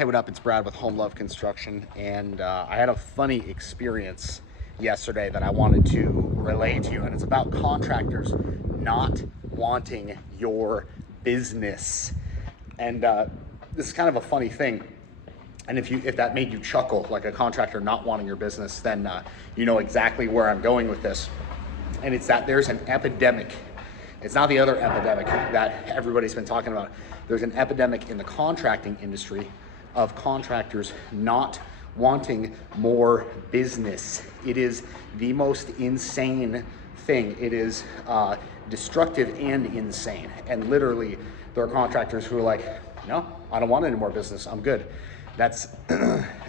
Hey, what up? It's Brad with Home Love Construction, and I had a funny experience yesterday that I wanted to relay to you, and it's about contractors not wanting your business. And this is kind of a funny thing. And if that made you chuckle, like a contractor not wanting your business, then you know exactly where I'm going with this. And it's that there's an epidemic. It's not the other epidemic that everybody's been talking about. There's an epidemic in the contracting industry of contractors not wanting more business. It is the most insane thing. It is destructive and insane. And literally, there are contractors who are like, no, I don't want any more business. I'm good. That's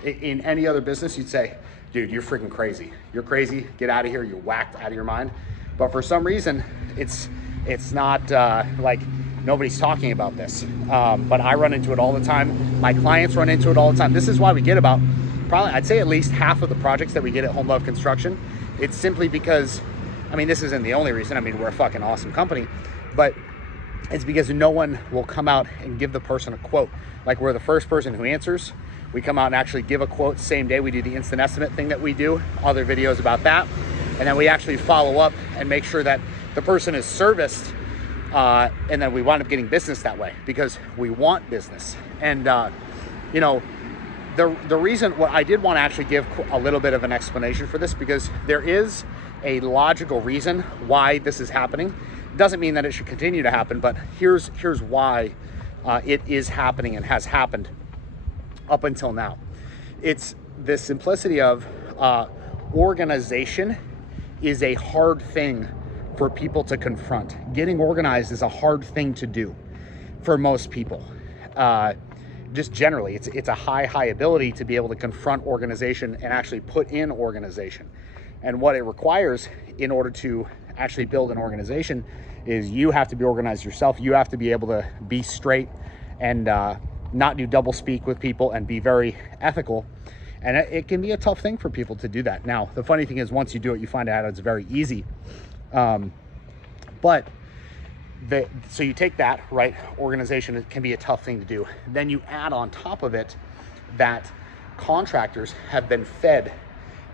in any other business, you'd say, dude, you're freaking crazy. You're crazy. Get out of here. You're whacked out of your mind. But for some reason, it's not like nobody's talking about this. But I run into it all the time. My clients run into it all the time. This is why we get about probably, I'd say at least half of the projects that we get at Home Love Construction. It's simply because, I mean, this isn't the only reason. I mean, we're a fucking awesome company, but it's because no one will come out and give the person a quote. Like, we're the first person who answers. We come out and actually give a quote same day. We do the instant estimate thing that we do, other videos about that. And then we actually follow up and make sure that the person is serviced. And then we wind up getting business that way because we want business. And, you know, the reason, what I did want to actually give a little bit of an explanation for this, because there is a logical reason why this is happening. Doesn't mean that it should continue to happen, but here's why it is happening and has happened up until now. It's the simplicity of organization is a hard thing for people to confront. Getting organized is a hard thing to do for most people. Just generally, it's a high ability to be able to confront organization and actually put in organization. And what it requires in order to actually build an organization is you have to be organized yourself. You have to be able to be straight and not do double speak with people and be very ethical. And it can be a tough thing for people to do that. Now, the funny thing is, once you do it, you find out it's very easy. So you take that, right? Organization can be a tough thing to do. Then you add on top of it that contractors have been fed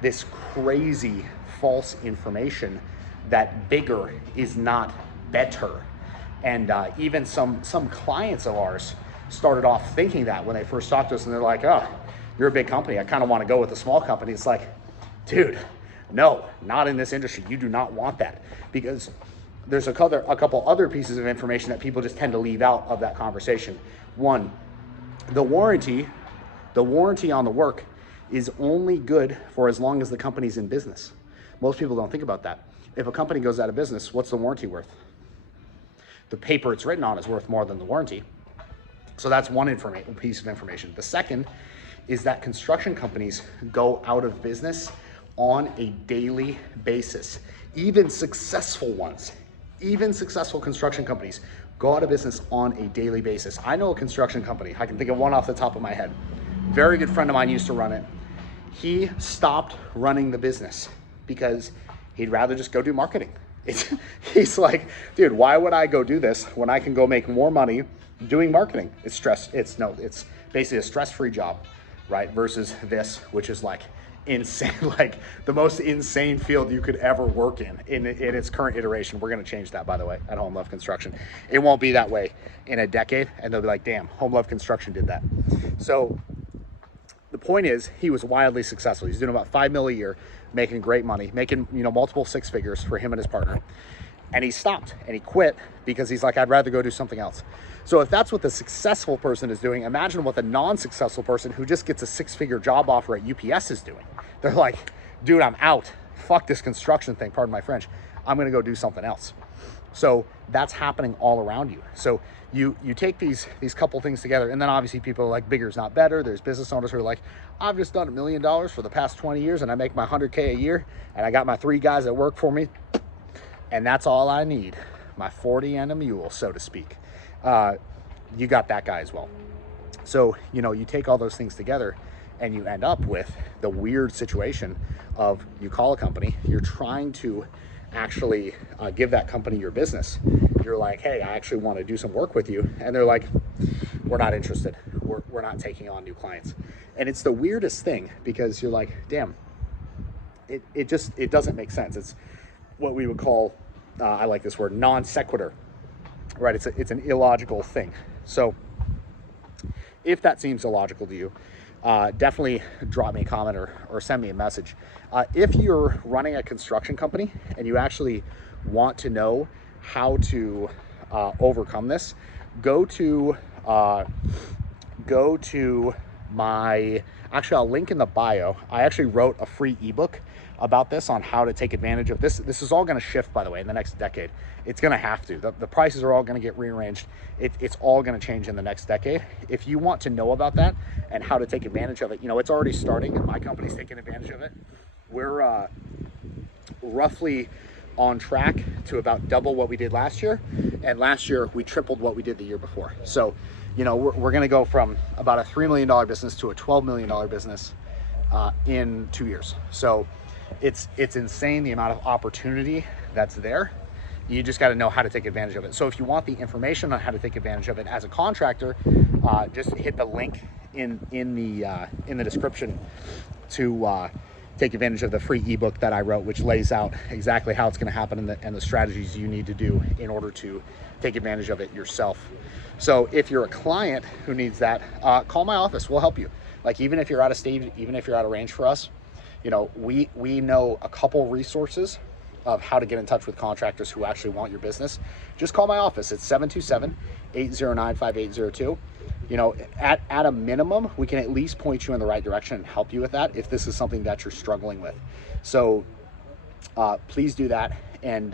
this crazy false information that bigger is not better. And even some clients of ours started off thinking that when they first talked to us, and they're like, oh, you're a big company. I kind of want to go with a small company. It's like, dude, no, not in this industry. You do not want that, because there's a couple other pieces of information that people just tend to leave out of that conversation. One, the warranty on the work is only good for as long as the company's in business. Most people don't think about that. If a company goes out of business, what's the warranty worth? The paper it's written on is worth more than the warranty. So that's one piece of information. The second is that construction companies go out of business on a daily basis. Even successful ones, even successful construction companies go out of business on a daily basis. I know a construction company, I can think of one off the top of my head. Very good friend of mine used to run it. He stopped running the business because he'd rather just go do marketing. He's like, dude, why would I go do this when I can go make more money doing marketing? It's basically a stress-free job, right? Versus this, which is like insane, like the most insane field you could ever work in its current iteration. We're going to change that, by the way, at Home Love Construction. It won't be that way in a decade, and they'll be like, damn, Home Love Construction did that. So the point is, he was wildly successful. He's doing about $5 million a year, making great money, making, you know, multiple six figures for him and his partner. And he stopped and he quit because he's like, I'd rather go do something else. So if that's what the successful person is doing, imagine what the non-successful person who just gets a six-figure job offer at UPS is doing. They're like, dude, I'm out. Fuck this construction thing, pardon my French. I'm gonna go do something else. So that's happening all around you. So you take these couple things together, and then obviously people are like, bigger is not better. There's business owners who are like, I've just done $1 million for the past 20 years and I make my 100K a year and I got my 3 guys that work for me and that's all I need, my 40 and a mule, so to speak. You got that guy as well. So, you know, you take all those things together and you end up with the weird situation of, you call a company, you're trying to actually give that company your business. You're like, hey, I actually want to do some work with you. And they're like, we're not interested. We're not taking on new clients. And it's the weirdest thing, because you're like, damn, it doesn't make sense. It's what we would call, I like this word, non-sequitur, right? It's an illogical thing. So if that seems illogical to you, definitely drop me a comment or send me a message. If you're running a construction company and you actually want to know how to overcome this, go to my, actually I'll link in the bio. I actually wrote a free ebook about this, on how to take advantage of this. This is all going to shift, by the way, in the next decade. It's going to have to. The prices are all going to get rearranged. It's all going to change in the next decade. If you want to know about that and how to take advantage of it, you know, it's already starting, and my company's taking advantage of it. We're roughly on track to about double what we did last year, and last year we tripled what we did the year before. So, you know, we're going to go from about a $3 million business to a $12 million business in 2 years. So it's insane, the amount of opportunity that's there. You just got to know how to take advantage of it. So if you want the information on how to take advantage of it as a contractor, just hit the link in the description to take advantage of the free ebook that I wrote, which lays out exactly how it's going to happen and the strategies you need to do in order to take advantage of it yourself. So if you're a client who needs that, call my office. We'll help you. Like, even if you're out of state, even if you're out of range for us, you know, we know a couple resources of how to get in touch with contractors who actually want your business. Just call my office. It's 727-809-5802. You know, at a minimum, we can at least point you in the right direction and help you with that if this is something that you're struggling with. So please do that, and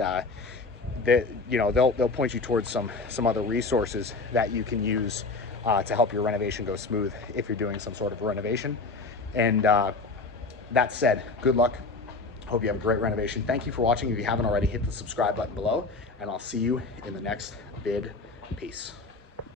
you know, they'll point you towards some other resources that you can use to help your renovation go smooth if you're doing some sort of renovation. And that said, good luck. Hope you have a great renovation. Thank you for watching. If you haven't already, hit the subscribe button below, and I'll see you in the next vid. Peace.